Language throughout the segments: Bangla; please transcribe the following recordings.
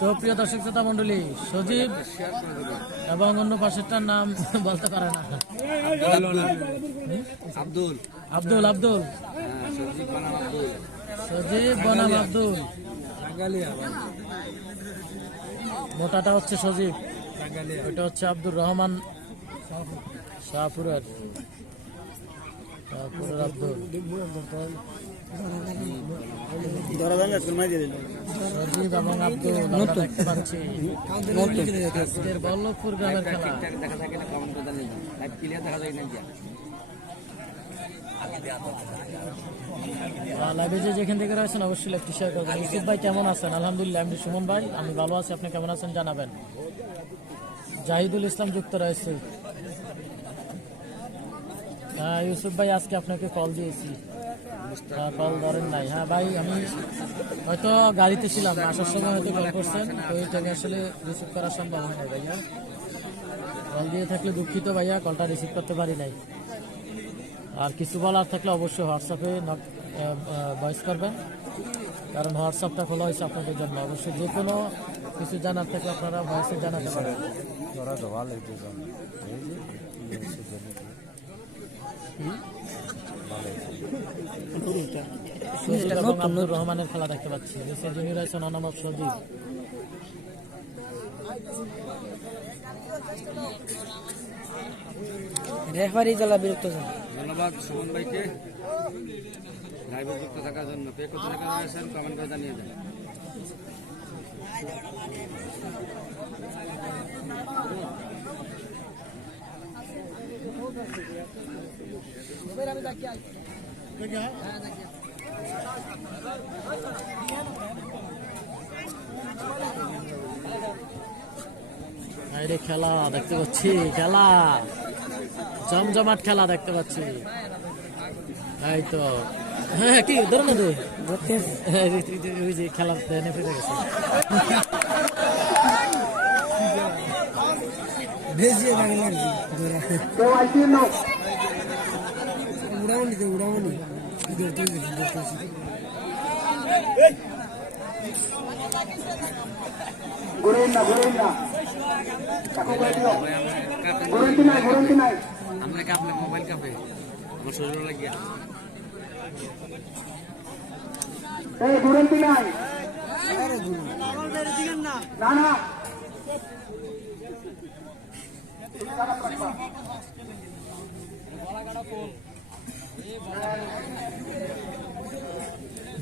তো প্রিয় দর্শক শ্রোতা মন্ডলী, সজীব এবং অন্য পাশেরটার নাম বলতে পারে না। আব্দুল আব্দুল আব্দুল সজীব বনাম আব্দুল। মোটাটা হচ্ছে সজীব, ওটা হচ্ছে আব্দুর রহমান শাহপুরের আব্দুল। সজীব এবং আব্দুল দেখতে পাচ্ছি বল্লভপুর গ্রামের খেলা। লাইভে যেখান থেকে রয়েছেন অবশ্যই একটু শেয়ার করবেন। ইউসুফ ভাই কেমন আছেন? আলহামদুলিল্লাহ। আমি সুমন ভাই, আমি ভালো আছি। আপনি কেমন আছেন জানাবেন। জাহিদুল ইসলাম যুক্ত রয়েছে। ইউসুফ ভাই আজকে আপনাকে কল দিয়েছি, কল ধরেন নাই। হ্যাঁ ভাই, আমি হয়তো গাড়িতে ছিলাম, আসার সময় হয়তো কল করছেন, তো এইটাকে আসলে রিসিভ করা সম্ভব হয় না ভাইয়া। কল দিয়ে থাকলে দুঃখিত ভাইয়া, কলটা রিসিভ করতে পারি নাই। আর কিছু বলার থাকলে অবশ্যই হোয়াটসঅ্যাপে ভয়েস করবেন, কারণ হোয়াটসঅ্যাপটা খোলা হয়েছে আপনাদের জন্য। অবশ্যই যে কোনো কিছু জানার থাকলে আপনারা ভয়েসে জানাতে পারেন। আব্দুর রহমানের খেলা দেখতে পাচ্ছি। যিনি রয়েছেন অনামত সজীব। রেফারি জেলা বিরক্ত। ধন্যবাদ সুমন ভাইকে লাইভে যুক্ত থাকার জন্য। কে কত টাকা রয়েছেন কমেন্ট করে জানিয়ে দেন। খেলা দেখতে পাচ্ছি, খেলা জমজমাট খেলা দেখতে পাচ্ছি। এই তো হ্যাঁ, কি ধরো না খেলা ফেটে গেছে। আমরা কাপলে মোবাইল কাপে আমার শরীর লাগিয়া এই গুরন্তি নাই না না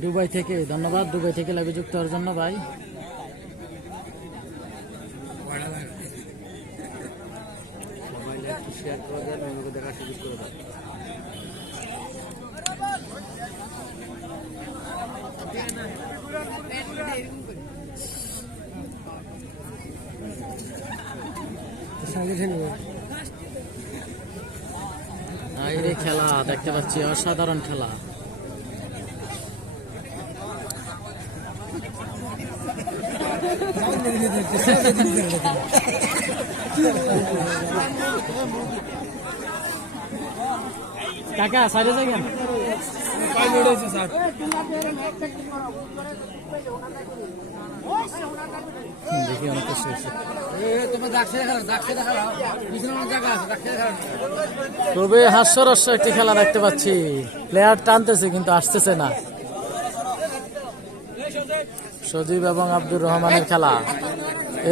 দুবাই থেকে ধন্যবাদ, দুবাই থেকে লাইভে যুক্ত হওয়ার জন্য ভাই। শেয়ার করে দেন, অন্যকে দেখার সুযোগ করে দেন। খেলা দেখতে পাচ্ছি, অসাধারণ খেলা। কাকা সাইডে যাবেন। দেখি অনেক কিছু হয়েছে। খুবই হাস্যরস্য একটি খেলা দেখতে পাচ্ছি। প্লেয়ার টানতেছে কিন্তু আসতেছে না। সজীব এবং আব্দুর রহমানের খেলা।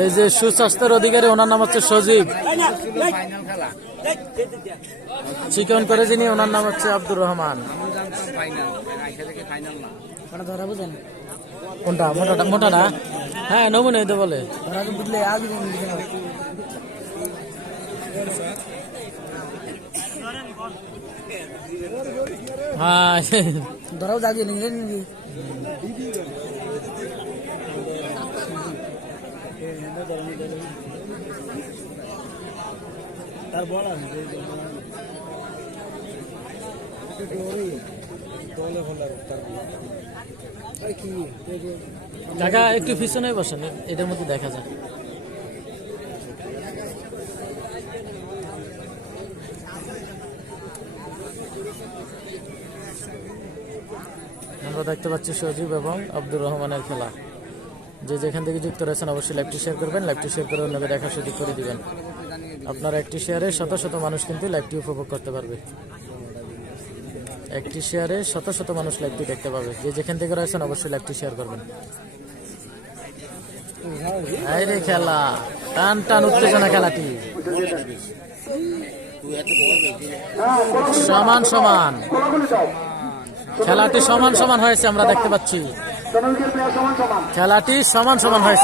এই যে সুস্বাস্থ্যের অধিকারী, ওনার নাম হচ্ছে সজীব। চিকন করে যিনি, ওনার নাম হচ্ছে আব্দুর রহমান। কোনটা মোটাটা? মোটাটা হ্যাঁ, নমুনা দিতে বলে। হ্যাঁ ধরাও জাগিয়ে নিলেন নাকি? তার বড় কাকা একটু পিছনে বসেন, এটার মধ্যে দেখা যায়। আমরা দেখতে পাচ্ছি সজীব এবং আব্দুর রহমানের খেলা। যে যেখান থেকে যুক্ত রয়েছেন অবশ্যই লাইভটি শেয়ার করবেন, লাইভটি শেয়ার করে অন্যকে দেখার সুযোগ করে দিবেন। আপনার একটি শেয়ারে শত শত মানুষ কিন্তু লাইভটি উপভোগ করতে পারবে। একটি শেয়ারে শত শত মানুষ লাইভটি দেখতে পাবে। যে যেখান থেকে রয়েছেন অবশ্যই লাইভটি শেয়ার করবেন। এই রে খেলা, টান টান উত্তেজনা খেলাটি, সমান সমান কোলাকুলি দাও খেলাটি সমান সমান হয়েছে, আমরা দেখতে পাচ্ছি শ্রমিকের প্লেয়ার সমান সমান খেলাটি সমান সমান হয়েছে।